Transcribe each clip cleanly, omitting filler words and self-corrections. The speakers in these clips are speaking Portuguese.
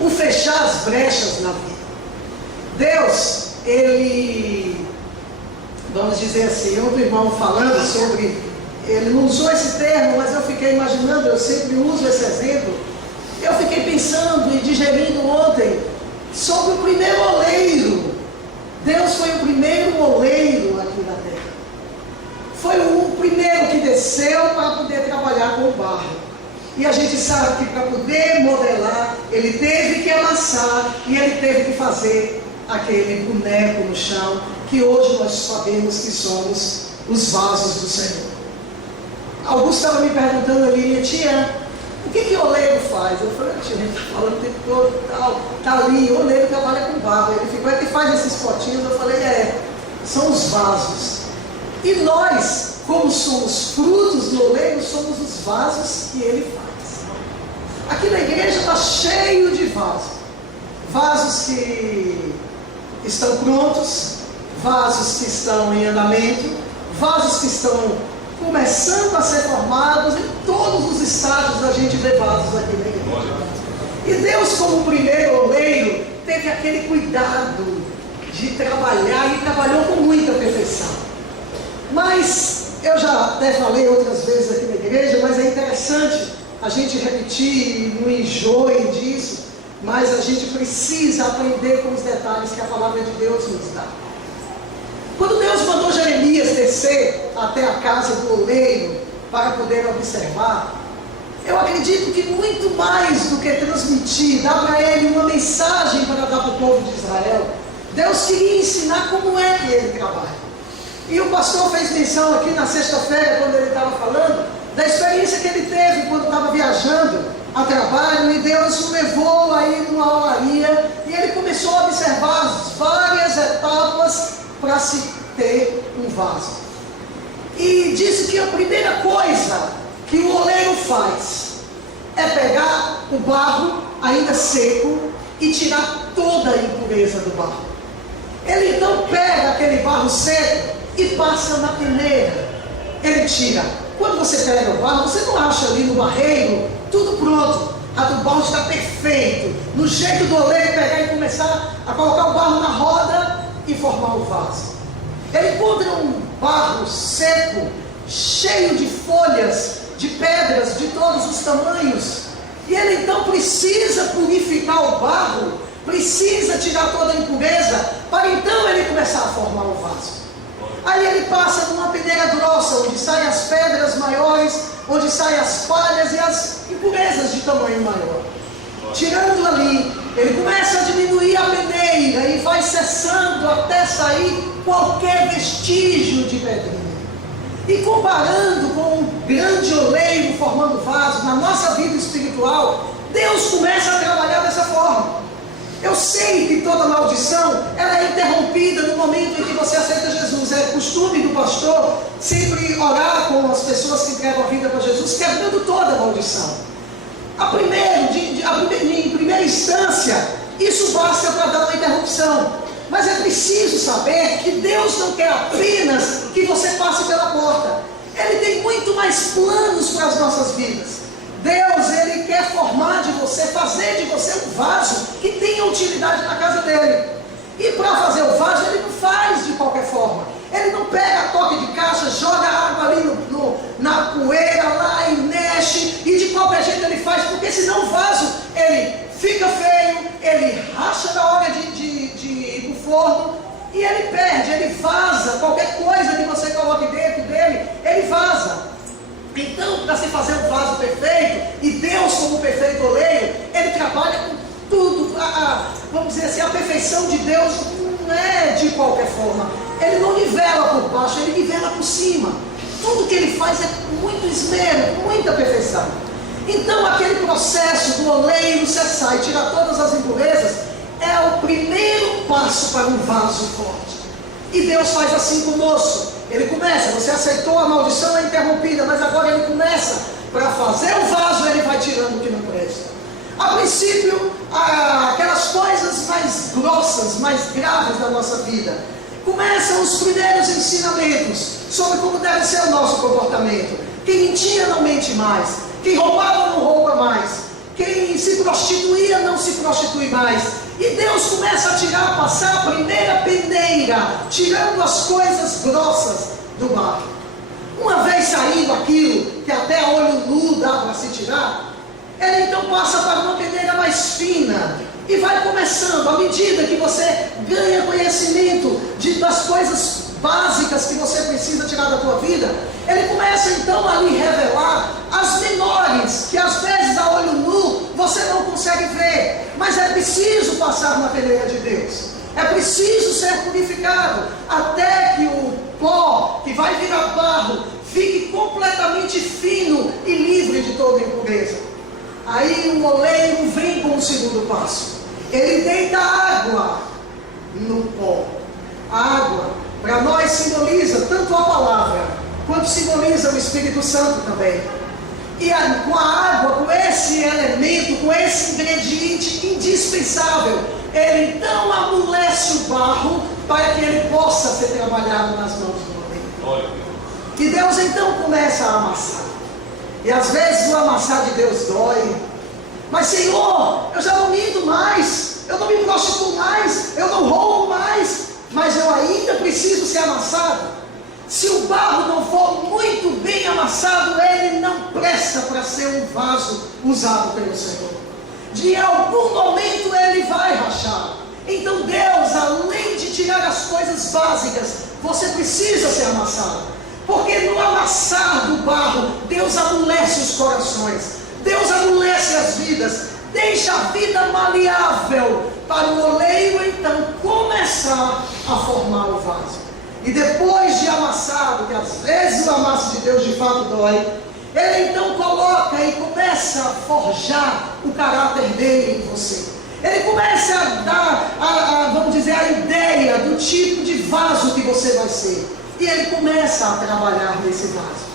o fechar as brechas na vida. Deus, Ele, vamos dizer assim, eu ouvi o irmão falando sobre, ele não usou esse termo, mas eu fiquei imaginando, eu sempre uso esse exemplo, eu fiquei pensando e digerindo ontem sobre o primeiro oleiro. Deus foi o primeiro oleiro aqui na terra. Foi o primeiro que desceu para poder trabalhar com o barro. E a gente sabe que para poder modelar, ele teve que amassar e ele teve que fazer aquele boneco no chão, que hoje nós sabemos que somos os vasos do Senhor. Augusto estava me perguntando ali, tia, o que o oleiro faz? Eu falei, tia, a gente fala o tempo todo, tal, tá ali, o oleiro trabalha com barro. Ele ficou, ele faz esses potinhos. Eu falei, são os vasos. E nós, como somos frutos do oleiro, somos os vasos que ele faz. Aqui na igreja está cheio de vasos. Vasos que estão prontos, vasos que estão em andamento, vasos que estão começando a ser formados. Em todos os estágios a gente vê vasos aqui na igreja. E Deus, como primeiro oleiro, teve aquele cuidado de trabalhar e trabalhou com muita perfeição. Mas eu já até falei outras vezes aqui na igreja, mas é interessante a gente repetir, não enjoe disso, mas a gente precisa aprender com os detalhes que a palavra de Deus nos dá. Quando Deus mandou Jeremias descer até a casa do oleiro para poder observar, eu acredito que muito mais do que transmitir, dar para ele uma mensagem para dar para o povo de Israel, Deus queria ensinar como é que ele trabalha. E o pastor fez menção aqui na sexta-feira, quando ele estava falando, da experiência que ele teve quando estava viajando a trabalho, e Deus o levou aí numa olaria, e ele começou a observar as várias etapas para se ter um vaso. E disse que a primeira coisa que o oleiro faz é pegar o barro ainda seco e tirar toda a impureza do barro. Ele então pega aquele barro seco e passa na peneira. Ele tira. Quando você pega o barro, você não acha ali no barreiro tudo pronto. A do barro está perfeito, no jeito do oleiro pegar e começar a colocar o barro na roda e formar o vaso. Ele encontra um barro seco, cheio de folhas, de pedras de todos os tamanhos, e ele então precisa purificar o barro, precisa tirar toda a impureza, para então ele começar a formar o vaso. Aí ele passa numa peneira grossa, onde saem as pedras maiores, onde saem as palhas e as impurezas de tamanho maior. Tirando ali, ele começa a diminuir a peneira e vai cessando até sair qualquer vestígio de pedrinha. E comparando com um grande oleiro formando vaso, na nossa vida espiritual, Deus começa a trabalhar dessa forma. Eu sei que toda maldição, ela é interrompida no momento em que você aceita Jesus. É costume do pastor sempre orar com as pessoas que entregam a vida para Jesus, quebrando toda a maldição. Em primeira instância, isso basta para dar uma interrupção. Mas é preciso saber que Deus não quer apenas que você passe pela porta. Ele tem muito mais planos para as nossas vidas. Deus, Ele quer formar de você, fazer de você um vaso que tenha utilidade na casa dele. E para fazer o vaso, Ele não faz de qualquer forma. Ele não pega a toque de caixa, joga água ali na poeira lá e mexe, e de qualquer jeito Ele faz, porque senão o vaso, ele fica feio, ele racha na hora de ir para o forno, e ele perde, ele vaza. Qualquer coisa que você coloque dentro dele, ele vaza. Então, para se fazer um vaso perfeito, e Deus como perfeito oleiro, Ele trabalha com tudo. Vamos dizer assim, a perfeição de Deus não é de qualquer forma. Ele não nivela por baixo, Ele nivela por cima. Tudo que Ele faz é com muito esmero, com muita perfeição. Então, aquele processo do oleiro cessar e tirar todas as impurezas é o primeiro passo para um vaso forte. E Deus faz assim conosco. Ele começa, você aceitou, a maldição é interrompida, mas agora Ele começa, para fazer o vaso, Ele vai tirando o que não presta. A princípio, aquelas coisas mais grossas, mais graves da nossa vida, começam os primeiros ensinamentos sobre como deve ser o nosso comportamento. Quem mentia não mente mais, quem roubava não rouba mais, quem se prostituía não se prostitui mais. E Deus começa a passar a primeira peneira, tirando as coisas grossas do barro. Uma vez saindo aquilo que até a olho nu dá para se tirar, ele então passa para uma peneira mais fina e vai começando, à medida que você ganha conhecimento das coisas básicas que você precisa tirar da tua vida, ele começa então a lhe revelar as menores, que às vezes a olho nu você não consegue ver, mas é preciso passar na peneira de Deus, é preciso ser purificado, até que o pó, que vai virar barro, fique completamente fino e livre de toda impureza. Aí o oleiro vem com o segundo passo, ele deita água no pó. A água, para nós, simboliza tanto a palavra, quanto simboliza o Espírito Santo também. E com a água, com esse elemento, com esse ingrediente indispensável, ele então amolece o barro, para que ele possa ser trabalhado nas mãos do oleiro. E Deus então começa a amassar. E às vezes o amassar de Deus dói. Mas Senhor, eu já não minto mais, eu não me prostituo mais, eu não roubo mais, mas eu ainda preciso ser amassado. Se o barro não for muito bem amassado, ele não presta para ser um vaso usado pelo Senhor. De algum momento ele vai rachar. Então Deus, além de tirar as coisas básicas, você precisa ser amassado. Porque no amassar do barro, Deus amolece os corações, Deus amolece as vidas, deixa a vida maleável para o oleiro então começar a formar o vaso. E depois de amassado, que às vezes o amasso de Deus de fato dói, ele então coloca e começa a forjar o caráter dele em você. Ele começa a dar, vamos dizer, a ideia do tipo de vaso que você vai ser. E ele começa a trabalhar nesse vaso.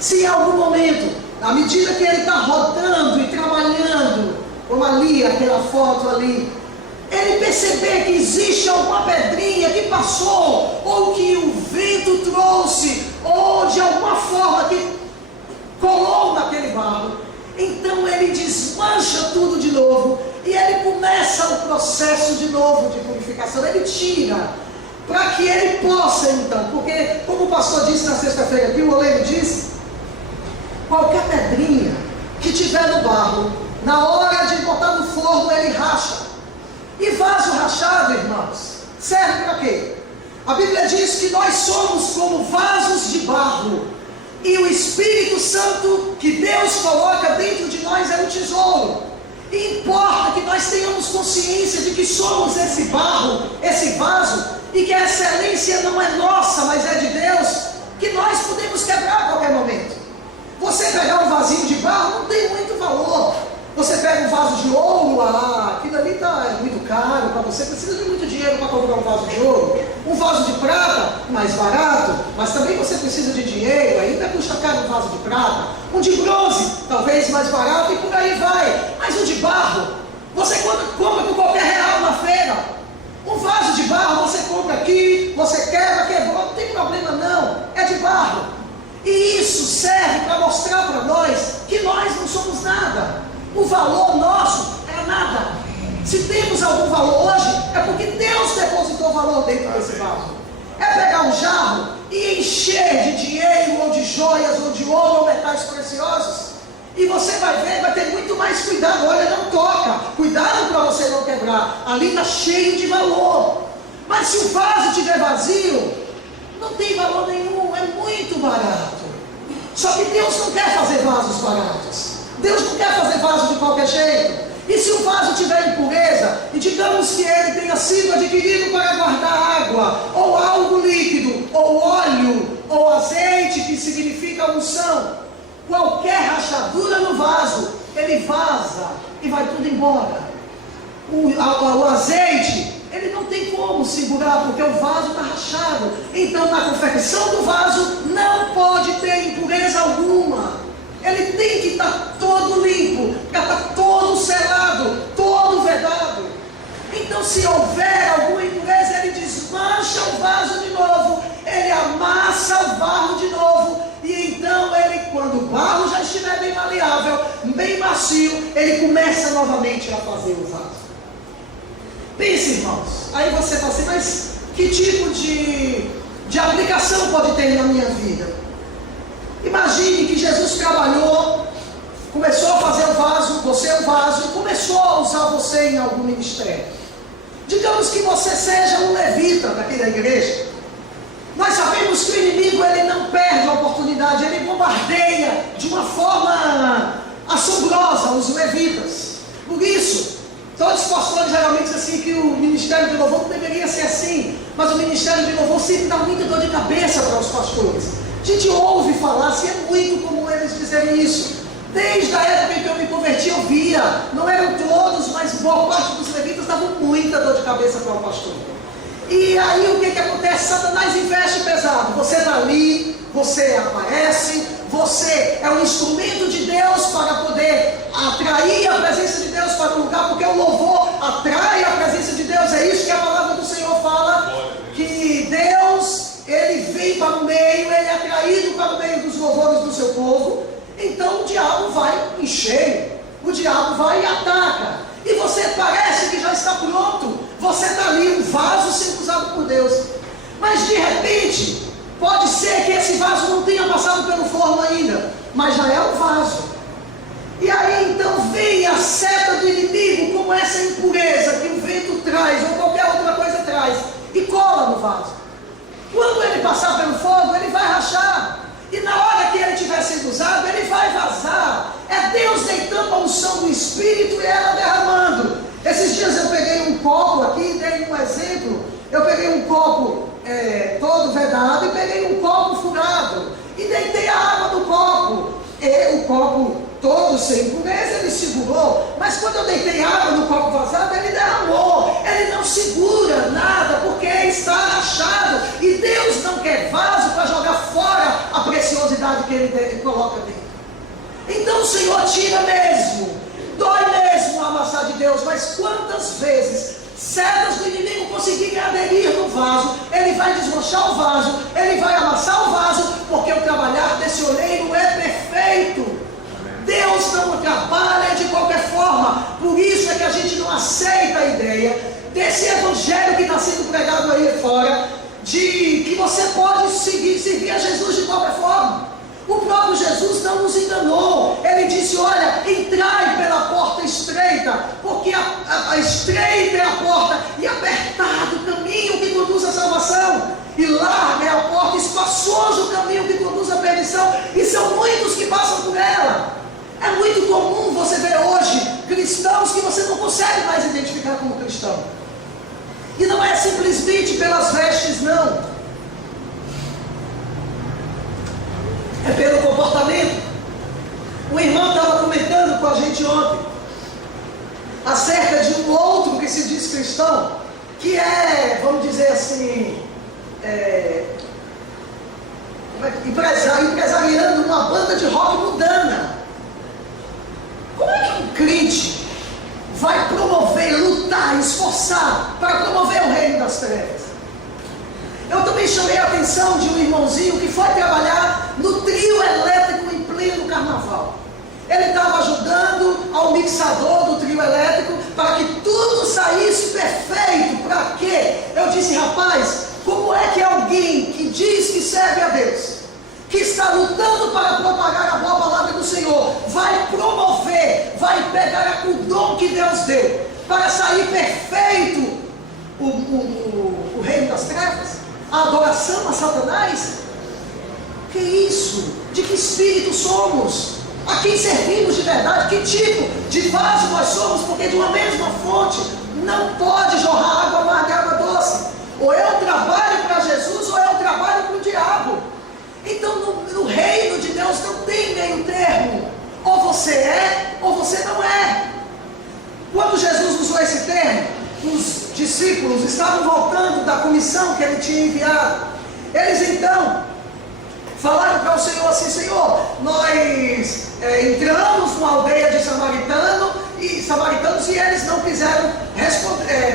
Se em algum momento, à medida que ele está rodando e trabalhando, como ali, aquela foto ali, ele perceber que existe alguma pedrinha que passou, ou que o vento trouxe, ou de alguma forma que colou naquele barro, então ele desmancha tudo de novo, e ele começa o processo de novo de purificação. Ele tira, para que ele possa então, porque como o pastor disse na sexta-feira aqui, o oleiro disse, qualquer pedrinha que tiver no barro, na hora de botar no forno, ele racha. E vaso rachado, irmãos, serve para quê? A Bíblia diz que nós somos como vasos de barro, e o Espírito Santo que Deus coloca dentro de nós é um tesouro. E importa que nós tenhamos consciência de que somos esse barro, esse vaso, e que a excelência não é nossa, mas é de Deus, que nós podemos quebrar a qualquer momento. Você pegar um vasinho de barro não tem muito valor. Você pega um vaso de ouro, aquilo ali é muito caro para você, precisa de muito dinheiro para comprar um vaso de ouro. Um vaso de prata, mais barato, mas também você precisa de dinheiro, ainda custa caro um vaso de prata. Um de bronze, talvez mais barato, e por aí vai. Mas um de barro, você compra por qualquer real na feira. Um vaso de barro, você compra aqui, você quebra, quebrou, não tem problema não, é de barro. E isso serve para mostrar para nós que nós não somos nada. O valor nosso é nada. Se temos algum valor hoje, é porque Deus depositou valor dentro desse vaso. É pegar um jarro e encher de dinheiro, ou de joias, ou de ouro, ou metais preciosos, e você vai ver, vai ter muito mais cuidado. Olha, não toca, cuidado para você não quebrar, ali está cheio de valor. Mas se o vaso estiver vazio, não tem valor nenhum, é muito barato. Só que Deus não quer fazer vasos baratos, Deus não quer fazer vaso de qualquer jeito. E se o vaso tiver impureza, e digamos que ele tenha sido adquirido para guardar água, ou algo líquido, ou óleo, ou azeite, que significa unção, qualquer rachadura no vaso, ele vaza e vai tudo embora. O azeite, ele não tem como segurar, porque o vaso está rachado. Então na confecção do vaso não pode ter impureza alguma. Ele tem que estar todo limpo, para estar todo selado, todo vedado. Então se houver alguma impureza, ele desmancha o vaso de novo, ele amassa o barro de novo, e então ele, quando o barro já estiver bem maleável, bem macio, ele começa novamente a fazer o vaso. Pense, irmãos, aí você fala assim, mas que tipo de aplicação pode ter na minha vida? Imagine que Jesus trabalhou, começou a fazer o vaso, você é o vaso, e começou a usar você em algum ministério. Digamos que você seja um levita daqui da igreja. Nós sabemos que o inimigo, ele não perde a oportunidade, ele bombardeia de uma forma assombrosa os levitas. Por isso, todos os pastores geralmente dizem assim que o ministério de louvor não deveria ser assim, mas o ministério de louvor sempre dá muita dor de cabeça para os pastores. A gente ouve falar, assim, é muito comum eles dizerem isso. Desde a época em que eu me converti, eu via, não eram todos, mas boa parte dos levitas davam muita dor de cabeça para o pastor. E aí o que acontece? Satanás investe pesado. Você está ali, você aparece, você é um instrumento de Deus para poder atrair a presença de Deus para o lugar, porque o louvor atrai a presença de Deus. É isso que a palavra do Senhor fala, que Deus, ele vem para o meio, ele é atraído para o meio dos louvores do seu povo. Então o diabo vai em cheio, o diabo vai e ataca. E você parece que já está pronto, você está ali, um vaso sendo usado por Deus. Mas de repente, pode ser que esse vaso não tenha passado pelo forno ainda, mas já é um vaso. E aí então vem a seta do inimigo, como essa impureza que o vento traz, ou qualquer outra coisa traz, e cola no vaso. Quando ele passar pelo fogo, ele vai rachar. E na hora que ele estiver sendo usado, ele vai vazar. É Deus deitando a unção do Espírito e ela derramando. Esses dias eu peguei um copo aqui, dei um exemplo. Eu peguei um copo todo vedado e peguei um copo furado. E deitei a água do copo. E o copo todo sem impureza, ele segurou. Mas quando eu deitei água no copo vazado, ele derramou. Ele não segura nada, porque está rachado. E Deus não quer vaso para jogar fora a preciosidade que ele coloca dentro. Então o Senhor tira mesmo. Dói mesmo amassar de Deus. Mas quantas vezes setas do inimigo conseguirem aderir no vaso, ele vai desmanchar o vaso, ele vai amassar o vaso, porque o trabalhar desse oleiro é perfeito. Deus não trabalha de qualquer forma. Por isso é que a gente não aceita a ideia desse evangelho que está sendo pregado aí fora, de que você pode servir a Jesus de qualquer forma. O próprio Jesus não nos enganou. Ele disse, olha, entrai pela porta estreita, porque a estreita é a porta, e apertado o caminho que conduz à salvação, e larga é a porta, espaçoso o caminho que conduz à perdição, e são muitos que passam por ela. É muito comum você ver hoje cristãos que você não consegue mais identificar como cristão. E não é simplesmente pelas vestes, não. É pelo comportamento. O irmão estava comentando com a gente ontem acerca de um outro que se diz cristão, que é, vamos dizer assim, empresariando uma banda de rock mundana. Como é que um crente vai promover, lutar, esforçar para promover o reino das trevas? Eu também chamei a atenção de um irmãozinho que foi trabalhar no trio elétrico em pleno carnaval. Ele estava ajudando ao mixador do trio elétrico para que tudo saísse perfeito. Para quê? Eu disse, rapaz, como é que alguém que diz que serve a Deus, que está lutando para propagar a boa palavra do Senhor, vai promover, vai pegar o dom que Deus deu para sair perfeito o reino das trevas, a adoração a Satanás? Que isso? De que espírito somos? A quem servimos de verdade? Que tipo de vaso nós somos? Porque de uma mesma fonte não pode jorrar água amarga e água doce. Ou eu trabalho para Jesus, ou eu trabalho para o diabo. Então no reino de Deus não tem meio termo. Ou você é, ou você não é. Quando Jesus usou esse termo, os discípulos estavam voltando da comissão que ele tinha enviado. Eles então falaram para o Senhor assim, Senhor, nós entramos numa aldeia de samaritanos e eles não quiseram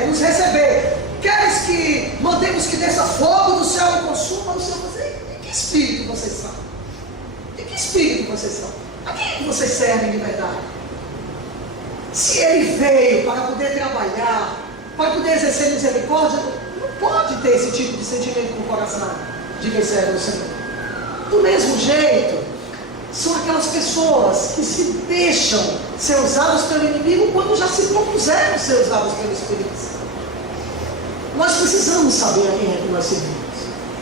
nos receber. Queres que mandemos que desça fogo do céu e consuma? O Senhor diz, de que espírito vocês são? De que espírito vocês são? A quem vocês servem de verdade? Se ele veio para poder trabalhar, para poder exercer misericórdia, não pode ter esse tipo de sentimento no coração de quem serve ao Senhor. Do mesmo jeito, são aquelas pessoas que se deixam ser usadas pelo inimigo quando já se propuseram ser usadas pelo Espírito Santo. Nós precisamos saber a quem é que nós servimos.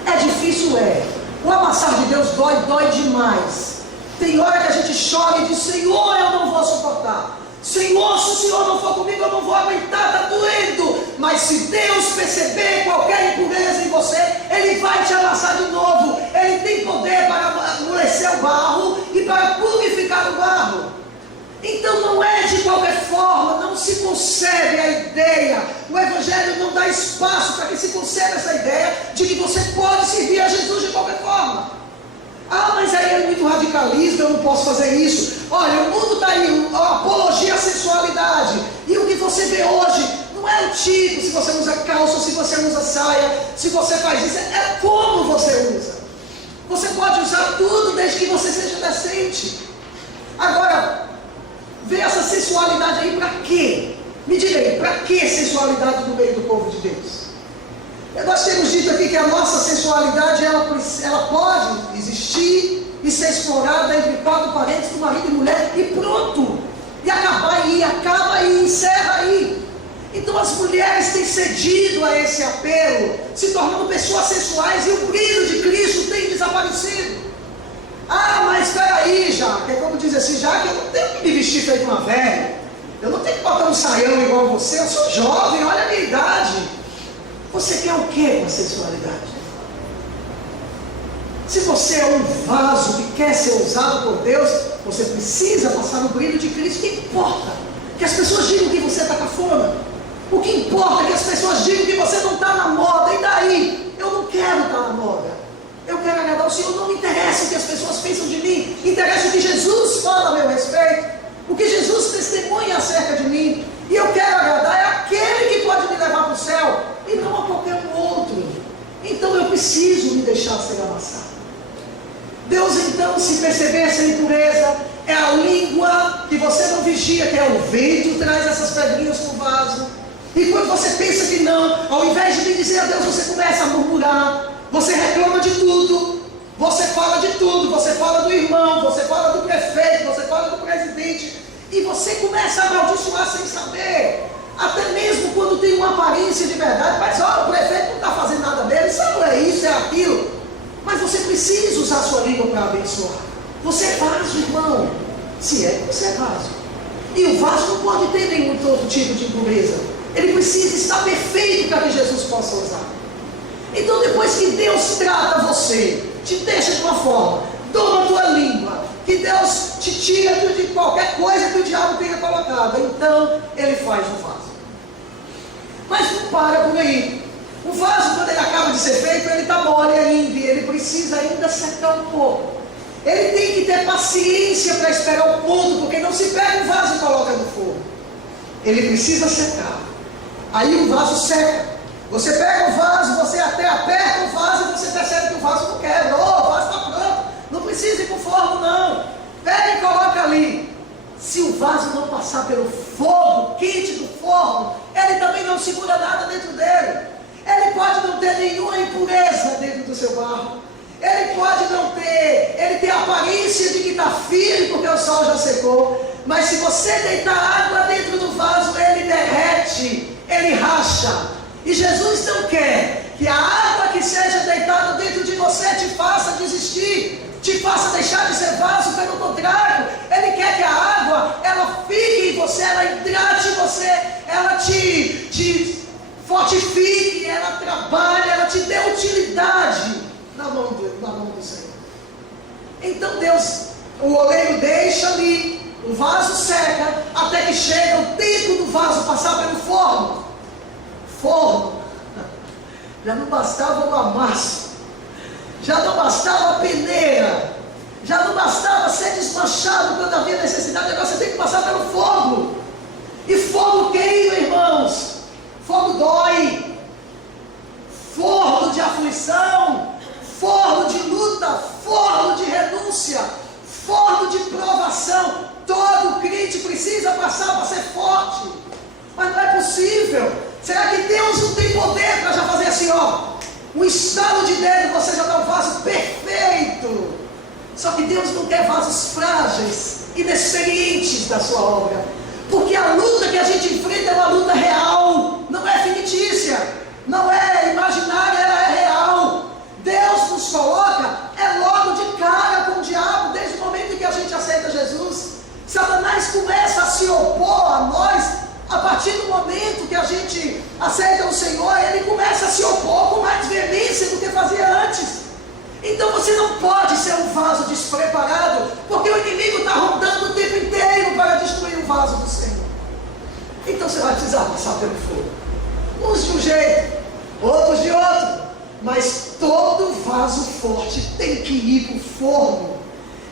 É difícil, é. O amassar de Deus dói demais. Tem hora que a gente chora e diz: Senhor, eu não vou suportar. Senhor, se o Senhor não for comigo, eu não vou aguentar, está doendo. Mas se Deus perceber qualquer impureza em você, Ele vai te amassar de novo. Ele tem poder para amolecer o barro e para purificar o barro. Então não é de qualquer forma, não se concebe a ideia. O Evangelho não dá espaço para que se conceba essa ideia de que você pode servir a Jesus de qualquer forma. Ah, mas aí é muito radicalista, eu não posso fazer isso. Olha, o mundo está aí, apologia à sensualidade. E o que você vê hoje não é o tipo, se você usa calça, se você usa saia, se você faz isso, é como você usa. Você pode usar tudo desde que você seja decente. Agora, vê essa sensualidade aí para quê? Me diga aí, para que sensualidade no meio do povo de Deus? Nós temos dito aqui que a nossa sensualidade ela pode existir e ser explorada entre quatro parentes, marido e mulher, e pronto. E acaba aí, encerra aí. Então as mulheres têm cedido a esse apelo, se tornando pessoas sensuais, e o brilho de Cristo tem desaparecido. Ah, mas espera aí, Jaque, é como diz assim: Jaque, eu não tenho que me vestir feito uma velha, eu não tenho que botar um saião igual você, eu sou jovem, olha a minha idade. Você quer o que com a sensualidade? Se você é um vaso que quer ser usado por Deus, você precisa passar o brilho de Cristo. O que importa? Que as pessoas digam que você está cafona. O que importa é que as pessoas digam que você não está na moda. E daí? Eu não quero estar na moda. Eu quero agradar o Senhor. Não me interessa o que as pessoas pensam de mim. Interessa o que Jesus fala a meu respeito. O que Jesus testemunha acerca de mim. E eu quero agradar é aquele que pode me levar para o céu, e não a qualquer outro. Então eu preciso me deixar ser amassado. Deus então, se perceber essa impureza, é a língua que você não vigia, que é o vento, traz essas pedrinhas no vaso. E quando você pensa que não, ao invés de me dizer a Deus, você começa a murmurar, você reclama de tudo, você fala de tudo, você fala do irmão, você fala do prefeito, você fala do presidente, e você começa a amaldiçoar sem saber. Até mesmo quando tem uma aparência de verdade, mas olha, o prefeito não está fazendo nada dele, isso não é isso, é aquilo. Mas você precisa usar a sua língua para abençoar. Você é vaso, irmão. Se é que você é vaso. E o vaso não pode ter nenhum outro tipo de impureza. Ele precisa estar perfeito para que Jesus possa usar. Então depois que Deus trata você, te deixa de uma forma, doma a tua língua, que Deus te tira de qualquer coisa que o diabo tenha colocado, então Ele faz o vaso. Mas não para por aí. O vaso, quando ele acaba de ser feito, ele está mole ainda, e ele precisa ainda secar um pouco. Ele tem que ter paciência para esperar o ponto, porque não se pega o vaso e coloca no fogo. Ele precisa secar. Aí o vaso seca. Você pega o vaso, você até aperta o vaso e você percebe que o vaso não quebra. Oh, o vaso está pronto. Não precisa ir para o forno, não. Pega e coloca ali. Se o vaso não passar pelo fogo quente do forno, ele também não segura nada dentro dele. Ele pode não ter nenhuma impureza dentro do seu barro. Ele pode não ter, ele tem a aparência de que está firme porque o sol já secou. Mas se você deitar água dentro do vaso, ele derrete, ele racha. E Jesus não quer que a água que seja deitada dentro de você te faça desistir, te faça deixar de ser vaso. Pelo contrário, Ele quer que a água, ela fique em você, ela hidrate você, ela te fortifique, ela trabalhe, ela te dê utilidade na mão do Senhor. Então Deus, o oleiro deixa ali, o vaso seca, até que chega o tempo do vaso passar pelo forno. Já não bastava o amasso, já não bastava a peneira, já não bastava ser desmanchado quando havia necessidade, agora você tem que passar pelo fogo. E fogo queima, irmãos. Fogo dói. Forno de aflição, forno de luta, forno de renúncia, forno de provação. Todo crente precisa passar para ser forno possível? Será que Deus não tem poder para já fazer assim, ó, um estalo de dedo, você já está um vaso perfeito? Só que Deus não quer vasos frágeis, inexperientes da sua obra, porque a luta que a gente enfrenta é uma luta real, não é fictícia, não é imaginária, ela é real. Deus nos coloca logo de cara com o diabo, desde o momento em que a gente aceita Jesus. Satanás começa a se opor a nós, a partir do momento que a gente aceita o Senhor, ele começa a se opor com mais veemência do que fazia antes. Então você não pode ser um vaso despreparado, porque o inimigo está rondando o tempo inteiro para destruir o vaso do Senhor. Então você vai precisar passar pelo fogo, uns de um jeito, outros de outro, mas todo vaso forte tem que ir para o forno,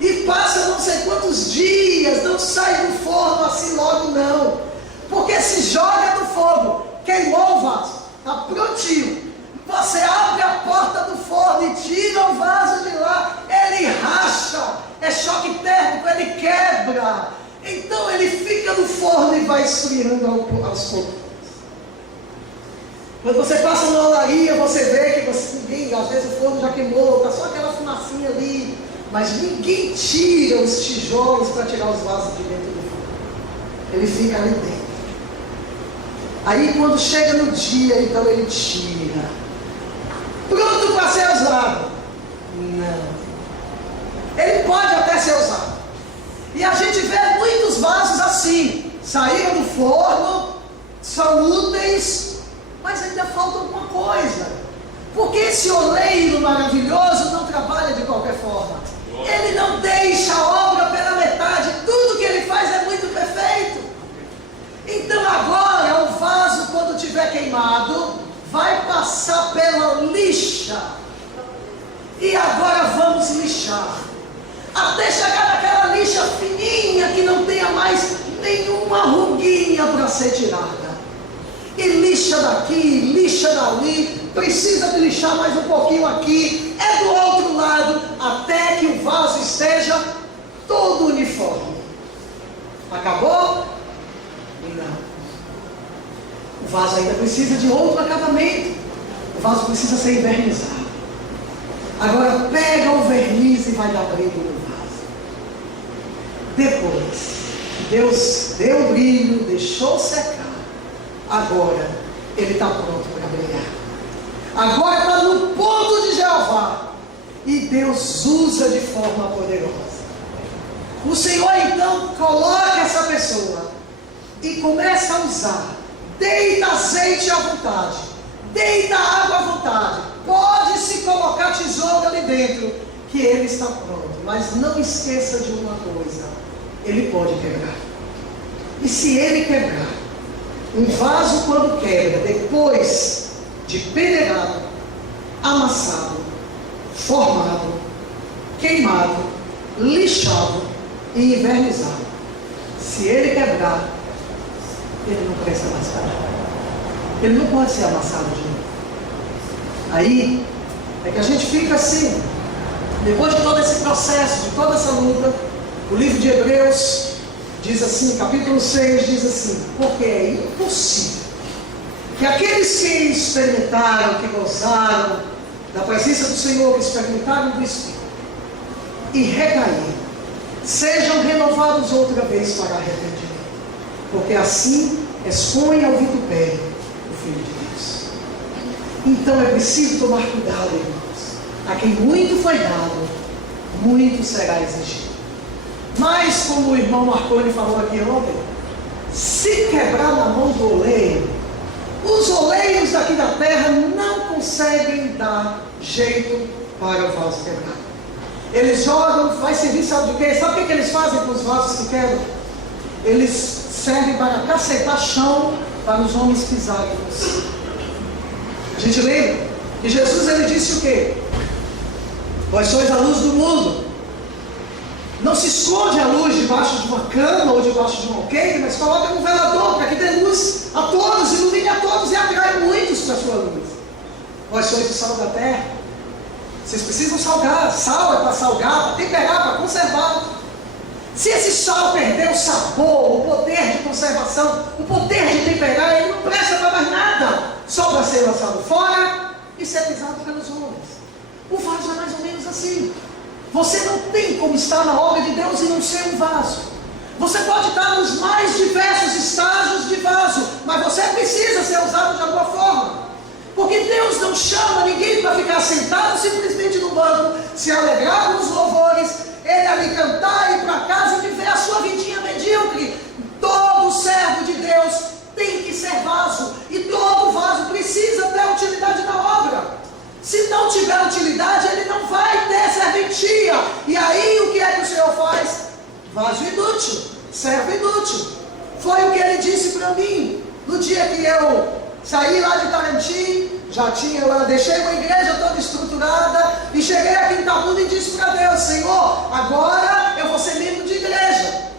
e passa não sei quantos dias, não sai do forno assim logo não, porque se joga no fogo, queimou o vaso, está prontinho. Você abre a porta do forno e tira o vaso de lá, ele racha, é choque térmico, ele quebra. Então ele fica no forno e vai esfriando aos poucos. Quando você passa na olaria, você vê que ninguém, às vezes o forno já queimou, está só aquela fumacinha ali, mas ninguém tira os tijolos para tirar os vasos de dentro do forno. Ele fica ali dentro. Aí quando chega no dia, então ele tira. Pronto para ser usado? Não. Ele pode até ser usado. E a gente vê muitos vasos assim, saíram do forno, são úteis, mas ainda falta alguma coisa. Porque esse oleiro maravilhoso não trabalha de qualquer forma. Ele não deixa a obra pela metade, tudo que ele faz é muito perfeito. Então agora o vaso, quando estiver queimado, vai passar pela lixa. E agora vamos lixar, até chegar naquela lixa fininha, que não tenha mais nenhuma ruguinha para ser tirada. E lixa daqui, lixa dali, precisa de lixar mais um pouquinho aqui, é do outro lado, até que o vaso esteja todo uniforme. Acabou? Não. O vaso ainda precisa de outro acabamento. O vaso precisa ser envernizado. Agora pega o verniz e vai dar brilho no vaso. Depois, Deus deu o brilho, deixou secar. Agora ele está pronto para brilhar. Agora está no ponto de Jeová. E Deus usa de forma poderosa. O Senhor então coloca essa pessoa e começa a usar. Deita azeite à vontade, deita água à vontade, pode-se colocar tesouro ali dentro, que ele está pronto. Mas não esqueça de uma coisa, ele pode quebrar. E se ele quebrar, um vaso quando quebra, depois de peneirado, amassado, formado, queimado, lixado e invernizado, se ele quebrar, ele não presta mais para nada. Ele não pode ser amassado de novo. Aí é que a gente fica assim, depois de todo esse processo, de toda essa luta. O livro de Hebreus diz assim, capítulo 6 diz assim: porque é impossível que aqueles que experimentaram, que gozaram da presença do Senhor, que experimentaram do Espírito e recaíram, sejam renovados outra vez para arrependimento. Porque assim expõe ao vitupério o Filho de Deus. Então é preciso tomar cuidado, irmãos. A quem muito foi dado, muito será exigido. Mas, como o irmão Marconi falou aqui ontem, se quebrar na mão do oleiro, os oleiros daqui da terra não conseguem dar jeito para o vaso quebrar. Eles jogam, vai servir, sabe de quê? Sabe o que eles fazem com os vasos que quebram? Eles servem para cacetar chão para os homens pisarem por cima. A gente lembra que Jesus ele disse o quê? Vós sois a luz do mundo. Não se esconde a luz debaixo de uma cama ou debaixo de um alqueire, mas coloca no velador para que dê luz a todos, ilumine a todos e atrai muitos para a sua luz. Vós sois o sal da terra. Vocês precisam salgar. Sal é para salgar, para temperar, para conservar. Se esse sal perder o sabor, o poder de conservação, o poder de temperar, ele não presta para mais nada, só para ser lançado fora e ser pisado pelos homens. O vaso é mais ou menos assim. Você não tem como estar na obra de Deus e não ser um vaso. Você pode estar nos mais diversos estágios de vaso, mas você precisa ser usado de alguma forma. Porque Deus não chama ninguém para ficar sentado simplesmente no banco, se alegrar com os louvores, ele ali cantar, ir para casa e viver a sua vidinha medíocre. Todo servo de Deus tem que ser vaso, e todo vaso precisa ter utilidade na obra. Se não tiver utilidade, ele não vai ter serventia. E aí o que é que o Senhor faz? Vaso inútil, servo inútil. Foi o que ele disse para mim no dia que eu saí lá de Tarantim. Eu deixei uma igreja toda estruturada e cheguei aqui em Itaúna e disse para Deus: Senhor, agora eu vou ser membro de igreja.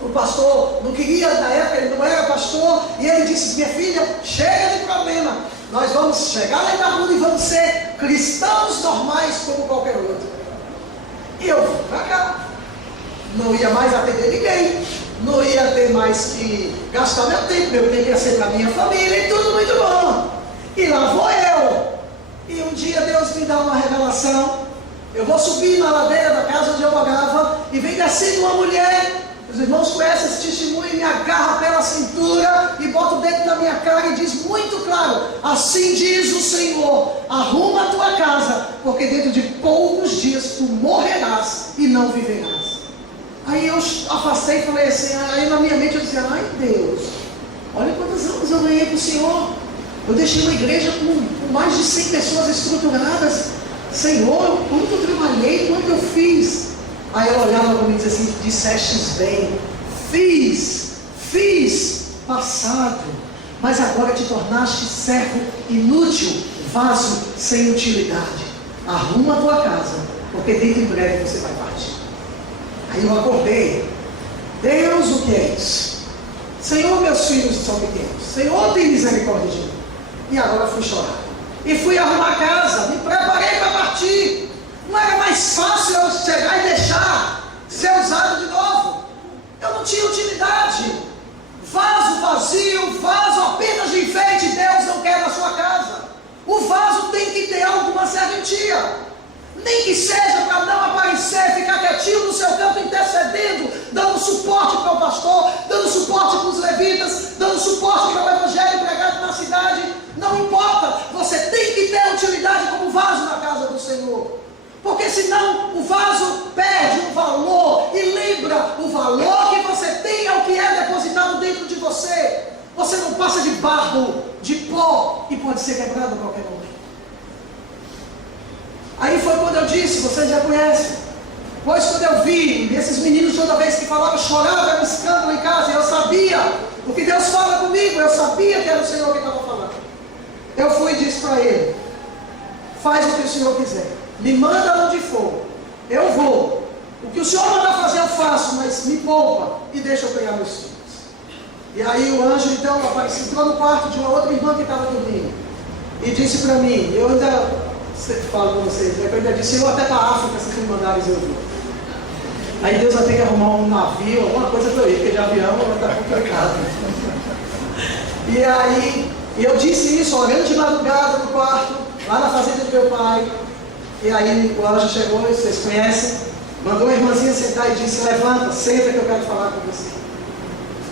O pastor não queria, na época ele não era pastor, e ele disse: minha filha, chega de problema, nós vamos chegar lá em Itaúna e vamos ser cristãos normais como qualquer outro. E eu fui para cá, não ia mais atender ninguém, não ia ter mais que gastar meu tempo ia ser para minha família, e tudo muito bom. E lá vou eu. E um dia Deus me dá uma revelação. Eu vou subir na ladeira da casa onde eu morava, e vem descendo uma mulher. Os irmãos conhecem esse testemunho, e me agarra pela cintura e bota o dedo na minha cara e diz muito claro: assim diz o Senhor, arruma a tua casa, porque dentro de poucos dias tu morrerás e não viverás. Aí eu afastei e falei assim, aí na minha mente eu dizia: ai Deus, olha quantos anos eu ganhei para o Senhor. Eu deixei uma igreja com mais de 100 pessoas estruturadas. Senhor, quanto eu trabalhei, quanto eu fiz. Aí ela olhava para mim e dizia assim: dissestes bem, fiz, passado, mas agora te tornaste servo inútil, vaso sem utilidade. Arruma a tua casa, porque dentro em breve você vai partir. Aí eu acordei. Deus, o que é isso? Senhor, meus filhos são pequenos. Senhor, tem misericórdia de mim. E agora fui chorar. E fui arrumar a casa, me preparei para partir. Não era mais fácil eu chegar e deixar ser usado de novo? Eu não tinha utilidade. Vaso vazio, vaso apenas de enfeite, Deus não quer na sua casa. O vaso tem que ter alguma serventia. Nem que seja para não aparecer, ficar quietinho no seu canto intercedendo, dando suporte para o pastor, dando suporte para os levitas, dando suporte para o evangelho pregado na cidade. Não importa, você tem que ter utilidade como vaso na casa do Senhor. Porque senão o vaso perde o valor. E lembra, o valor que você tem é o que é depositado dentro de você. Você não passa de barro, de pó, e pode ser quebrado a qualquer momento. Aí foi quando eu disse, vocês já conhecem. Pois quando eu vi esses meninos toda vez que falavam, choravam, era um escândalo em casa, e eu sabia o que Deus fala comigo, eu sabia que era o Senhor que estava falando. Eu fui e disse para ele: faz o que o Senhor quiser, me manda onde for, eu vou. O que o Senhor mandar fazer eu faço, mas me poupa e deixa eu pegar meus filhos. E aí o anjo então apareceu, entrou no quarto de uma outra irmã que estava dormindo e disse para mim, eu ainda falo com vocês, eu ainda disse: eu até para a África, se vocês mandarem eu vou. Aí Deus vai ter que arrumar um navio, alguma coisa para eu ir, porque de avião está complicado. E aí eu disse isso, orando de madrugada no quarto, lá na fazenda do meu pai. E aí o anjo chegou, vocês conhecem, mandou a irmãzinha sentar e disse: levanta, senta que eu quero falar com você.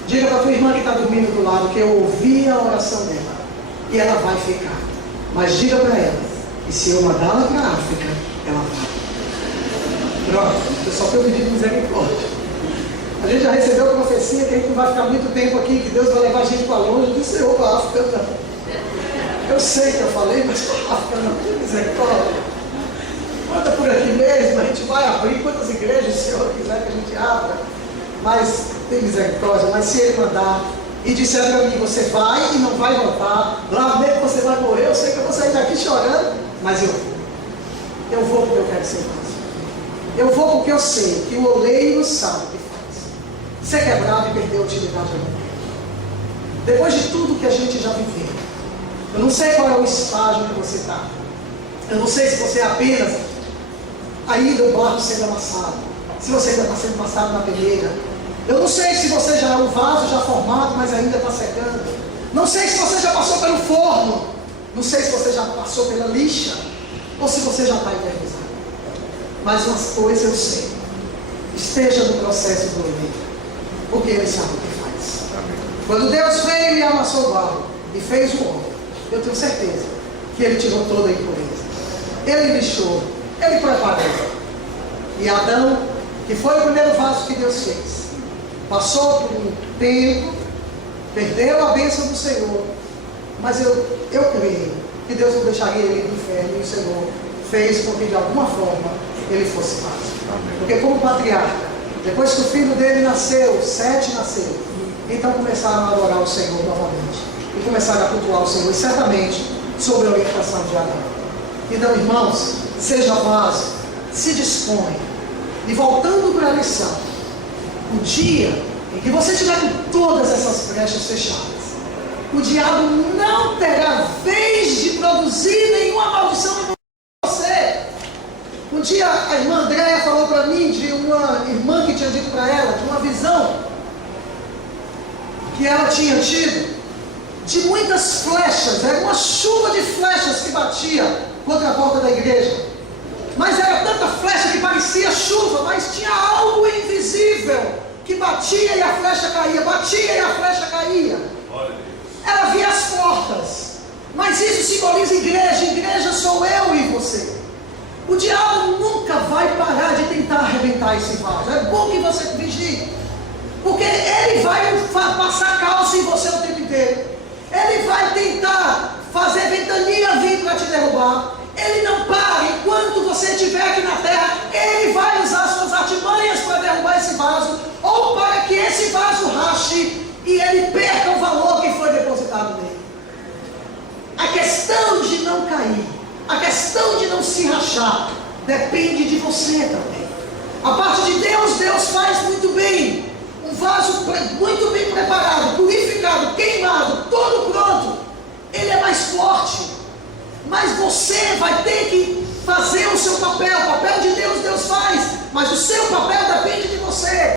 Diga para a tua irmã que está dormindo do lado que eu ouvi a oração dela e ela vai ficar. Mas diga para ela, e se eu mandá-la para a África, ela vai. Pronto, eu só estou pedindo misericórdia. A gente já recebeu a profecia que a gente não vai ficar muito tempo aqui, que Deus vai levar a gente para longe. Eu disse: Senhor, para a África não. Eu sei que eu falei, mas para a África não. Tem misericórdia. Manda por aqui mesmo, a gente vai abrir quantas igrejas o Senhor quiser que a gente abra. Mas tem misericórdia. Mas se Ele mandar e disser para mim: você vai e não vai voltar, lá mesmo você vai morrer, eu sei que eu vou sair daqui chorando, mas eu vou. Eu vou porque eu quero ser vaso. Eu vou porque eu sei que o oleiro sabe o que faz. Ser quebrado e perder a utilidade do mundo. Depois de tudo que a gente já viveu, eu não sei qual é o estágio que você está. Eu não sei se você é apenas a ida do barro sendo amassado. se você ainda está sendo passado na peneira. Eu não sei se você já é um vaso já formado, mas ainda está secando. Não sei se você já passou pelo forno. Não sei se você já passou pela lixa, ou se você já está eternizado. Mas uma coisa eu sei: esteja no processo do oleiro, porque Ele sabe o que faz. Quando Deus veio e amassou o barro e fez o homem, eu tenho certeza que Ele tirou toda a impureza. Ele lixou, Ele preparou. E Adão, que foi o primeiro vaso que Deus fez, passou por um tempo, perdeu a bênção do Senhor, mas eu creio que Deus não deixaria ele no inferno, e o Senhor fez com que de alguma forma ele fosse vaso. Porque como patriarca, depois que o filho dele nasceu, Sete nasceu, então começaram a adorar o Senhor novamente, e começaram a cultuar o Senhor, e certamente sob a orientação de Adão. Então, irmãos, seja vaso, se dispõe, e voltando para a lição, o dia em que você tiver com todas essas brechas fechadas, o diabo não terá vez de produzir nenhuma maldição em você. Um dia a irmã Andréia falou para mim de uma irmã que tinha dito para ela, de uma visão que ela tinha tido, de muitas flechas, era uma chuva de flechas que batia contra a porta da igreja. Mas era tanta flecha que parecia chuva, mas tinha algo invisível que batia e a flecha caía, batia e a flecha caía. Ela via as portas, mas isso simboliza igreja. Igreja sou eu e você. O diabo nunca vai parar de tentar arrebentar esse vaso. É bom que você vigie, porque ele vai passar calça em você o tempo inteiro. Ele vai tentar fazer ventania vir para te derrubar. Ele não para, enquanto você estiver aqui na terra, ele vai usar suas artimanhas para derrubar esse vaso, ou para que esse vaso rache e ele perca o valor que foi depositado nele. A questão de não cair, a questão de não se rachar, depende de você também. A parte de Deus, Deus faz muito bem. Um vaso muito bem preparado, purificado, queimado, todo pronto, ele é mais forte. Mas você vai ter que fazer o seu papel. O papel de Deus, Deus faz, mas o seu papel depende de você.